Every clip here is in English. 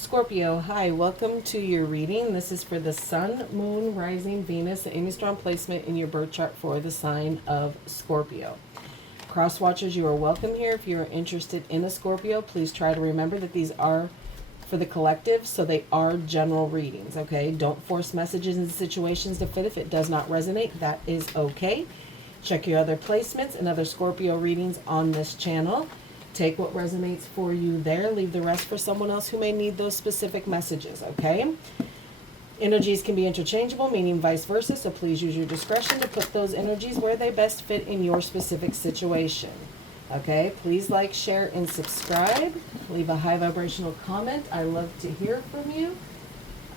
Scorpio, hi, welcome to your reading. This is for the Sun, Moon, Rising, Venus, and any strong placement in your birth chart for the sign of Scorpio. Crosswatchers, you are welcome here. If you're interested in a Scorpio, please try to remember that these are for the collective, so they are general readings, okay? Don't force messages and situations to fit. If it does not resonate, that is okay. Check your other placements and other Scorpio readings on this channel. Take what resonates for you there. Leave the rest for someone else who may need those specific messages, okay? Energies can be interchangeable, meaning vice versa, so please use your discretion to put those energies where they best fit in your specific situation, okay? Please like, share, and subscribe. Leave a high vibrational comment. I love to hear from you.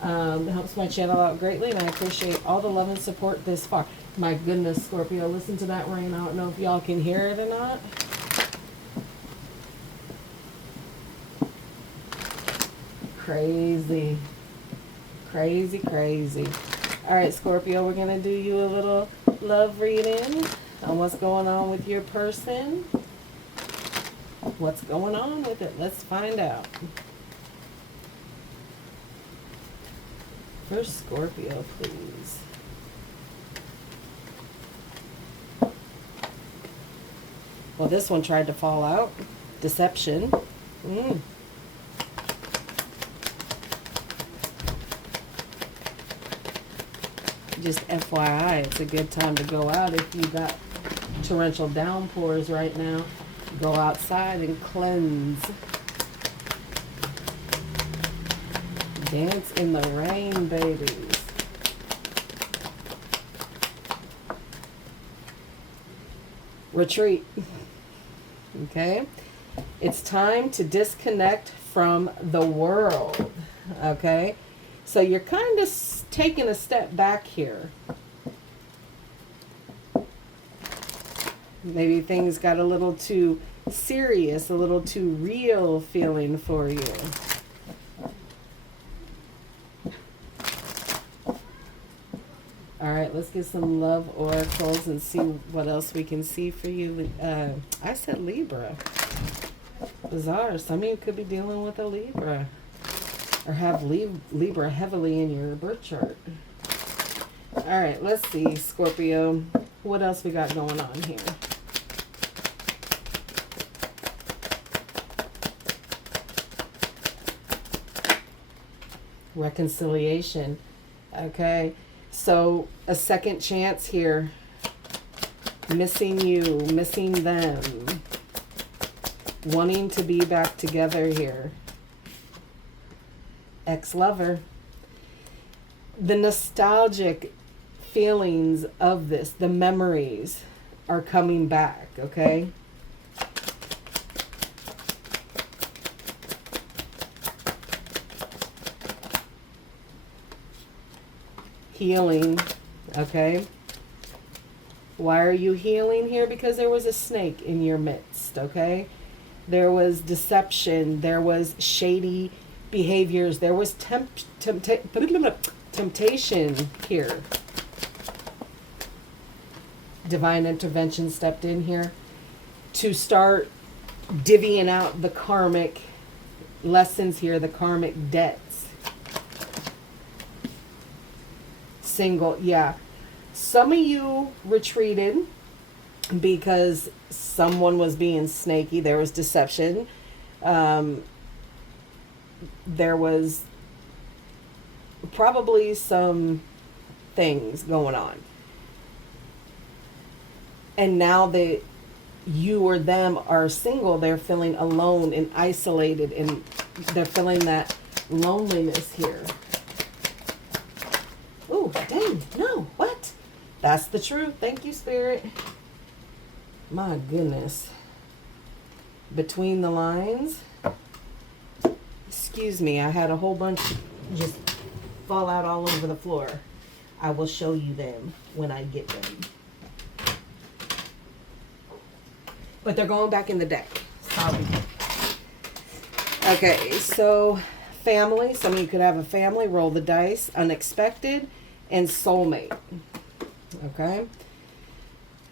It helps my channel out greatly, and I appreciate all the love and support this far. My goodness, Scorpio, listen to that rain. I don't know if y'all can hear it or not. Crazy, crazy, crazy. All right, Scorpio, we're going to do you a little love reading on what's going on with your person. What's going on with it? Let's find out. First, Scorpio, please. Well, this one tried to fall out. Deception. Just FYI, it's a good time to go out if you got torrential downpours right now. Go outside and cleanse. Dance in the rain, babies. Retreat. Okay? It's time to disconnect from the world. Okay? So you're kind of taking a step back here. Maybe things got a little too serious, a little too real feeling for you. All right, let's get some love oracles and see what else we can see for you. I said Libra. Bizarre. Some of you could be dealing with a Libra. Or have Libra heavily in your birth chart. All right, let's see, Scorpio. What else we got going on here? Reconciliation. Okay, so a second chance here. Missing you, missing them. Wanting to be back together here. Ex-lover. The nostalgic feelings of this, the memories are coming back, okay? Healing, okay? Why are you healing here? Because there was a snake in your midst, okay? There was deception, there was shady behaviors, there was temptation here. Divine intervention stepped in here to start divvying out the karmic lessons here, the karmic debts. Single, yeah. Some of you retreated because someone was being snaky. There was deception. There was probably some things going on. And now that you or them are single, they're feeling alone and isolated, and they're feeling that loneliness here. Ooh, dang, no, what? That's the truth. Thank you, Spirit. My goodness. Between the lines. Excuse me, I had a whole bunch just fall out all over the floor. I will show you them when I get them. But they're going back in the deck. Sorry. Okay, so family. Some of you could have a family. Roll the dice. Unexpected. And soulmate. Okay?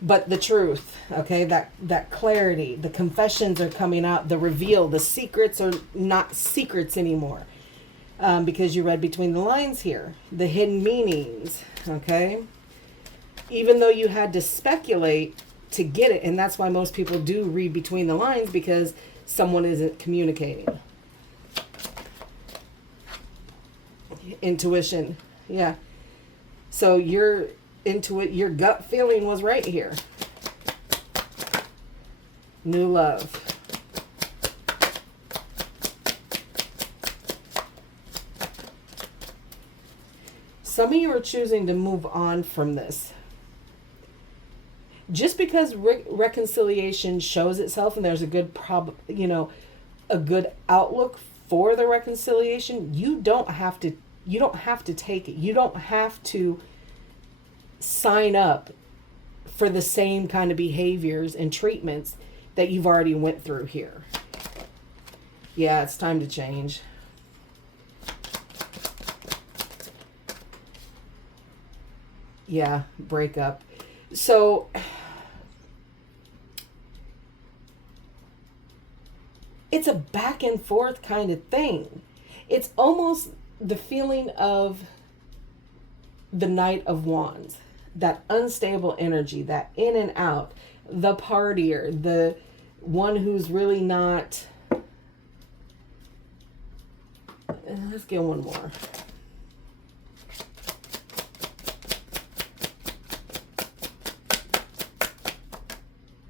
But the truth, okay, that clarity, the confessions are coming out, the reveal, the secrets are not secrets anymore. because you read between the lines here. The hidden meanings, okay? Even though you had to speculate to get it, and that's why most people do read between the lines, because someone isn't communicating. Intuition, yeah. So your gut feeling was right here. New love. Some of you are choosing to move on from this. Just because reconciliation shows itself and there's a good a good outlook for the reconciliation, you don't have to take it. You don't have to sign up for the same kind of behaviors and treatments that you've already went through here. Yeah, it's time to change. Yeah, break up. So it's a back and forth kind of thing. It's almost the feeling of the Knight of Wands, that unstable energy, that in and out, the partier, the one who's really not. Let's get one more.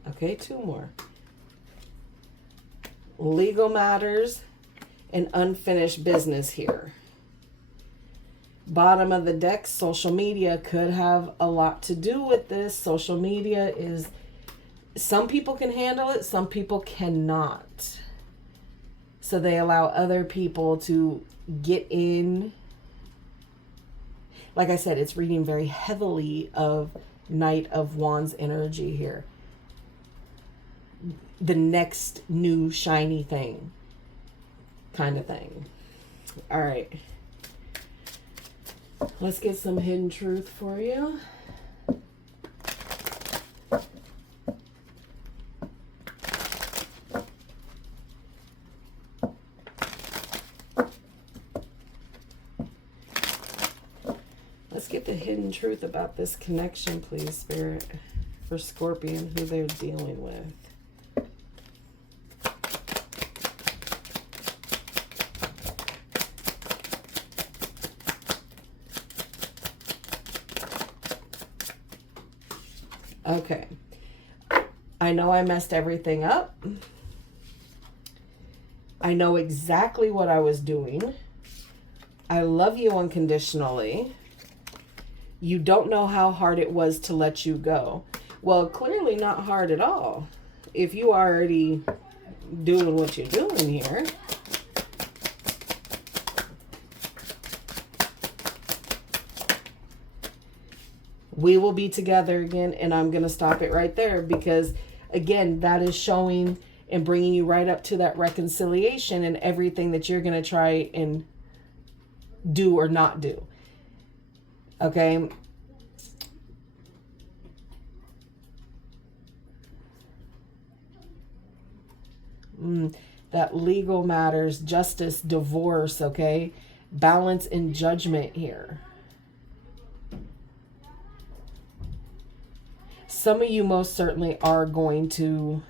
Okay, two more. Legal matters and unfinished business here. Bottom of the deck, social media could have a lot to do with this. Social media is, some people can handle it, some people cannot. So they allow other people to get in. Like I said, it's reading very heavily of Knight of Wands energy here. The next new shiny thing kind of thing. All right. Let's get some hidden truth for you. Let's get the hidden truth about this connection, please, Spirit, for Scorpion, who they're dealing with. Okay, I know I messed everything up. I know exactly what I was doing. I love you unconditionally. You don't know how hard it was to let you go. Well, clearly not hard at all. If you are already doing what you're doing here. We will be together again, and I'm going to stop it right there because, again, that is showing and bringing you right up to that reconciliation and everything that you're going to try and do or not do. Okay? That legal matters, justice, divorce, okay? Balance and judgment here. Some of you most certainly are going to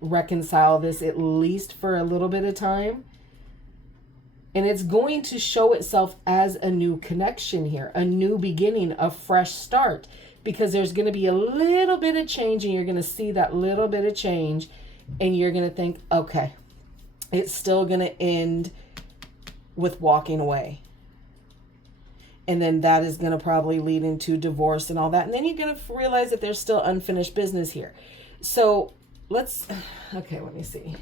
reconcile this at least for a little bit of time. And it's going to show itself as a new connection here, a new beginning, a fresh start. Because there's going to be a little bit of change and you're going to see that little bit of change and you're going to think, okay, it's still going to end with walking away. And then that is going to probably lead into divorce and all that. And then you're going to realize that there's still unfinished business here. So let's, okay, let me see.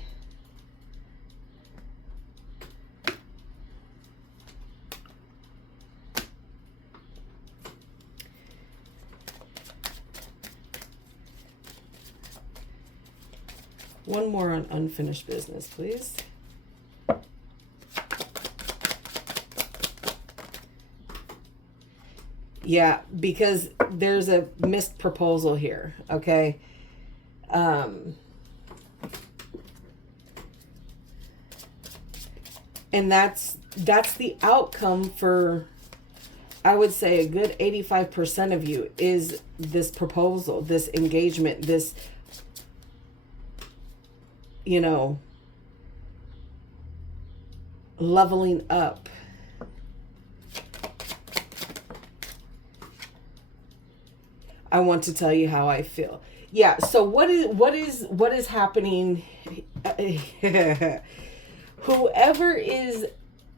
One more on unfinished business, please. Yeah, because there's a missed proposal here, okay? And that's that's the outcome for, I would say, a good 85% of you, is this proposal, this engagement, this, you know, leveling up. I want to tell you how I feel. Yeah, so what is happening? Whoever is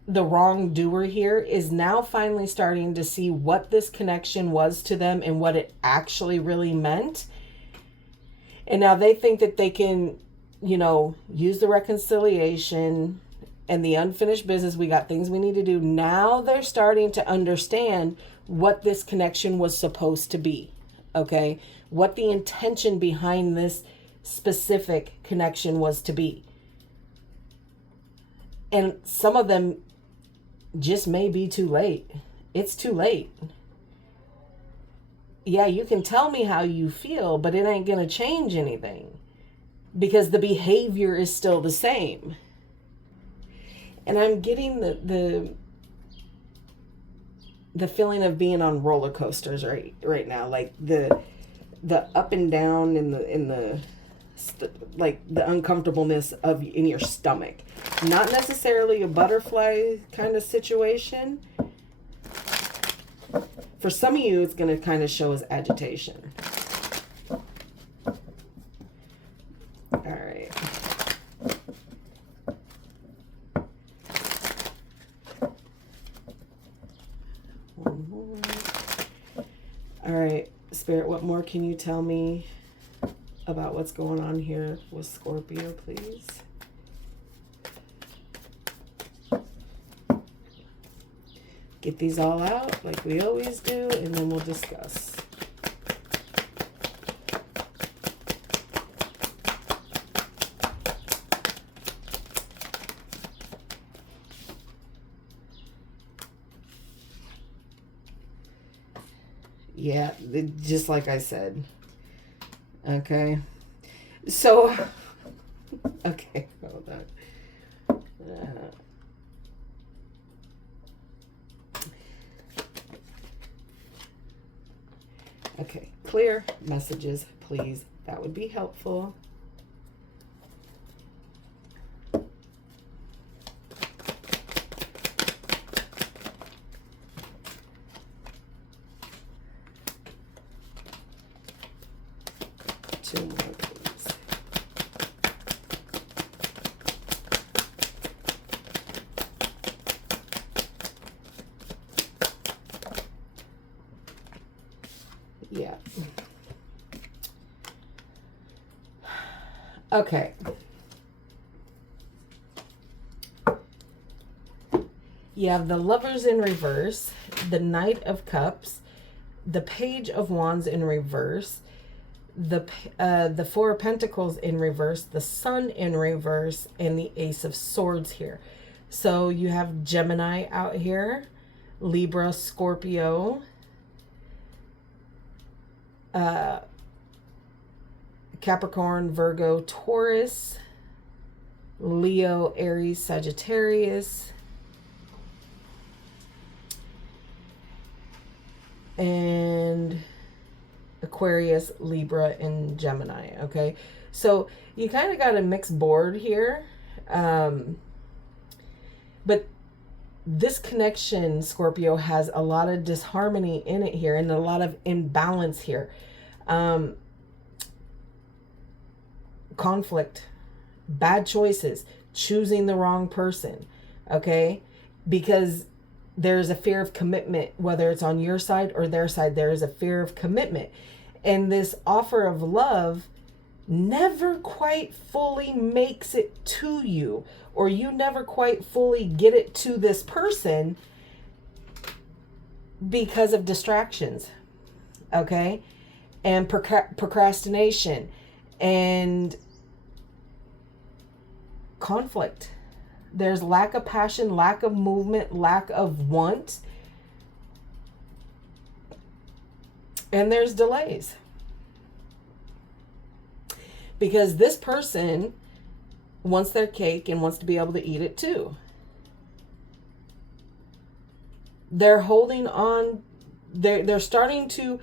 the wrongdoer here is now finally starting to see what this connection was to them and what it actually really meant. And now they think that they can, you know, use the reconciliation and the unfinished business. We got things we need to do. Now they're starting to understand what this connection was supposed to be. Okay, what the intention behind this specific connection was to be. And some of them just may be too late. It's too late. Yeah, you can tell me how you feel, but it ain't gonna change anything because the behavior is still the same. And I'm getting the feeling of being on roller coasters right now, like the up and down in the like the uncomfortableness of in your stomach. Not necessarily a butterfly kind of situation. For some of you, it's going to kind of show as agitation. All right. One more. All right, Spirit, what more can you tell me about what's going on here with Scorpio, please? Get these all out like we always do, and then we'll discuss. Yeah, just like I said. Okay. So, okay, hold on. Okay, clear messages, please. That would be helpful. Two more, please. Yeah. Okay. You have the Lovers in reverse, the Knight of Cups, the Page of Wands in reverse, the Four of Pentacles in reverse, the Sun in reverse, and the Ace of Swords here. So you have Gemini out here, Libra, Scorpio, Capricorn, Virgo, Taurus, Leo, Aries, Sagittarius, and Aquarius, Libra, and Gemini. Okay, so you kind of got a mixed board here, but this connection, Scorpio, has a lot of disharmony in it here and a lot of imbalance here. Conflict, bad choices, choosing the wrong person, okay? Because there's a fear of commitment, whether it's on your side or their side, there is a fear of commitment. And this offer of love never quite fully makes it to you, or you never quite fully get it to this person because of distractions, okay? And procrastination and conflict. There's lack of passion, lack of movement, lack of want, and there's delays. Because this person wants their cake and wants to be able to eat it too. they're holding on. They're starting to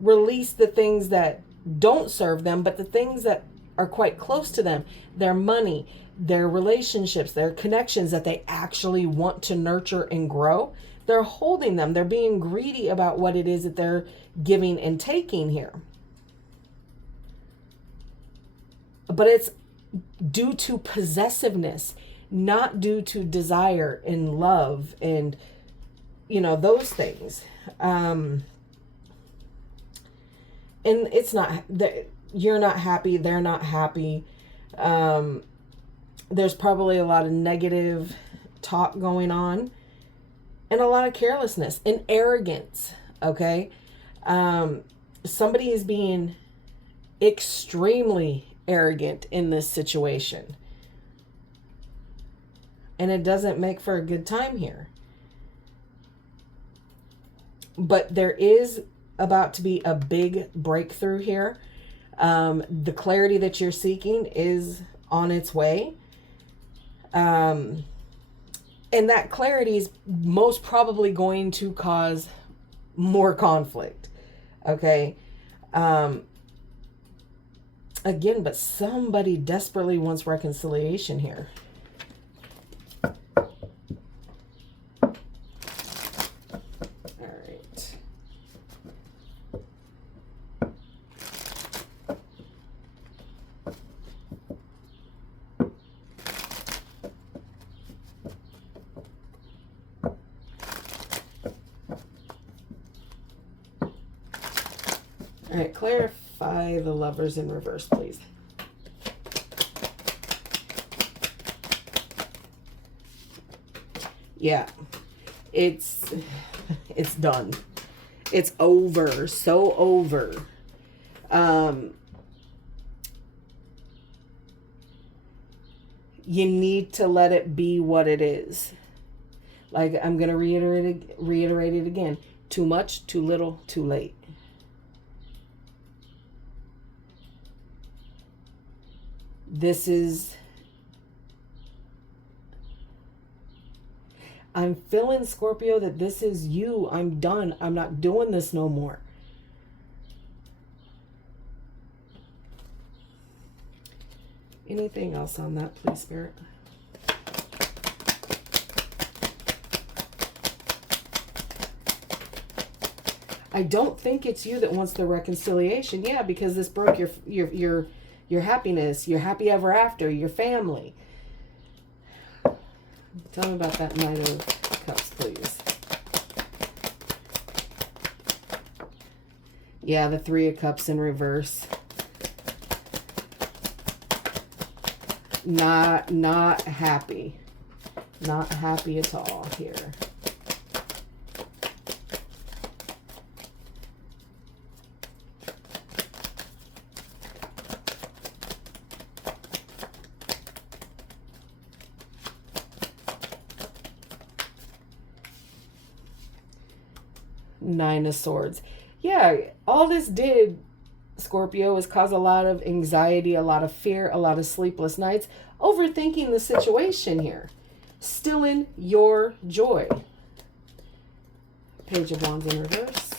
release the things that don't serve them, but the things that are quite close to them, their money, their relationships, their connections that they actually want to nurture and grow, they're holding them. They're being greedy about what it is that they're giving and taking here. But it's due to possessiveness, not due to desire and love and, those things. And it's not that you're not happy, they're not happy. There's probably a lot of negative talk going on and a lot of carelessness and arrogance. Okay. Somebody is being extremely arrogant in this situation. And it doesn't make for a good time here. But there is about to be a big breakthrough here. The clarity that you're seeking is on its way. And that clarity is most probably going to cause more conflict. Okay. Again, but somebody desperately wants reconciliation here. All right, clarify the Lovers in reverse, please. Yeah, it's done. It's over, so over. You need to let it be what it is. Like, I'm going to reiterate it again. Too much, too little, too late. This is, I'm feeling, Scorpio, that this is you. I'm done. I'm not doing this no more. Anything else on that, please, Spirit? I don't think it's you that wants the reconciliation. Yeah, because this broke your happiness, your happy ever after, your family. Tell me about that Knight of Cups, please. Yeah, the Three of Cups in reverse. Not happy. Not happy at all here. Nine of Swords. Yeah, all this did, Scorpio, is cause a lot of anxiety, a lot of fear, a lot of sleepless nights, overthinking the situation here. Stilling your joy. Page of Wands in reverse.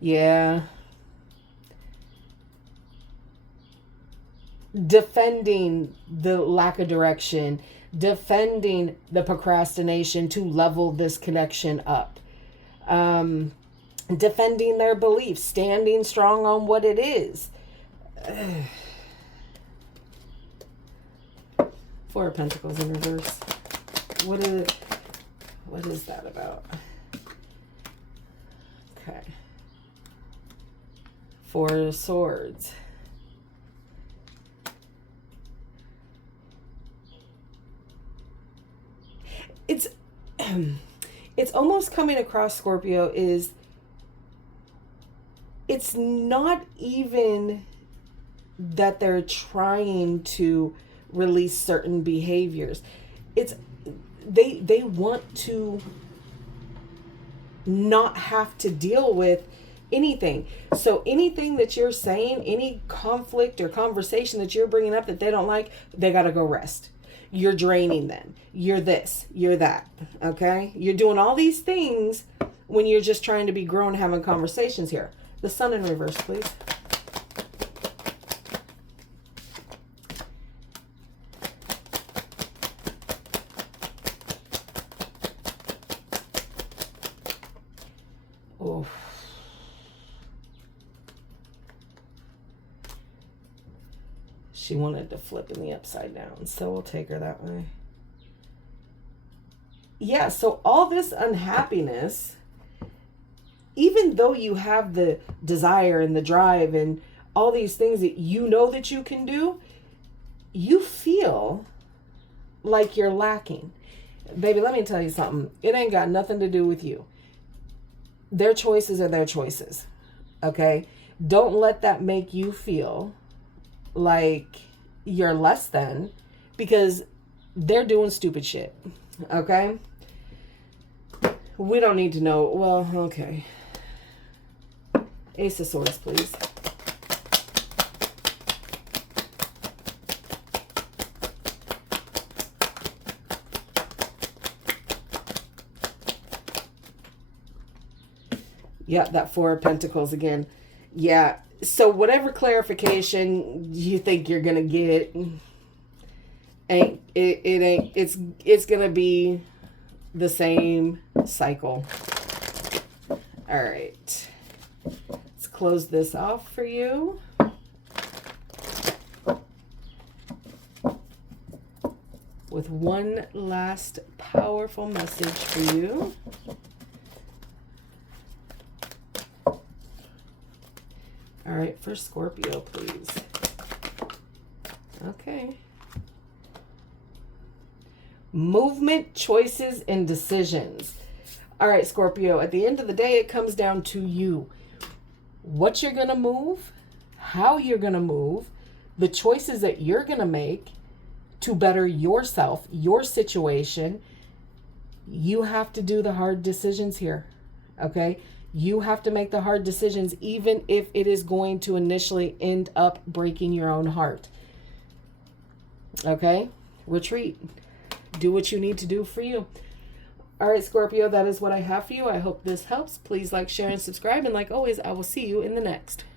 Yeah. Defending the lack of direction. Defending the procrastination to level this connection up. Defending their beliefs. Standing strong on what it is. Four of Pentacles in reverse. What is that about? Okay. Four of Swords. It's almost coming across, Scorpio, is it's not even that they're trying to release certain behaviors. It's they want to not have to deal with anything. So anything that you're saying, any conflict or conversation that you're bringing up that they don't like, they got to go rest. you're draining them. You're this, you're that, okay? You're doing all these things when you're just trying to be grown, having conversations here. The Sun in reverse, please. Oh. She wanted to flip in the upside down, so we'll take her that way. Yeah, so all this unhappiness, even though you have the desire and the drive and all these things that you know that you can do, you feel like you're lacking. Baby, let me tell you something. It ain't got nothing to do with you. Their choices are their choices, okay? Don't let that make you feel like you're less than, because they're doing stupid shit, okay? We don't need to know. Well, okay. Ace of Swords, please. Yeah, that Four of Pentacles again. Yeah, so whatever clarification you think you're gonna get, it's gonna be the same cycle. All right, let's close this off for you. With one last powerful message for you. All right, for Scorpio, please. Okay. Movement, choices, and decisions. All right, Scorpio, at the end of the day, it comes down to you. What you're going to move, how you're going to move, the choices that you're going to make to better yourself, your situation. You have to do the hard decisions here, okay? You have to make the hard decisions, even if it is going to initially end up breaking your own heart. Okay? Retreat. Do what you need to do for you. All right, Scorpio, that is what I have for you. I hope this helps. Please like, share, and subscribe. And like always, I will see you in the next.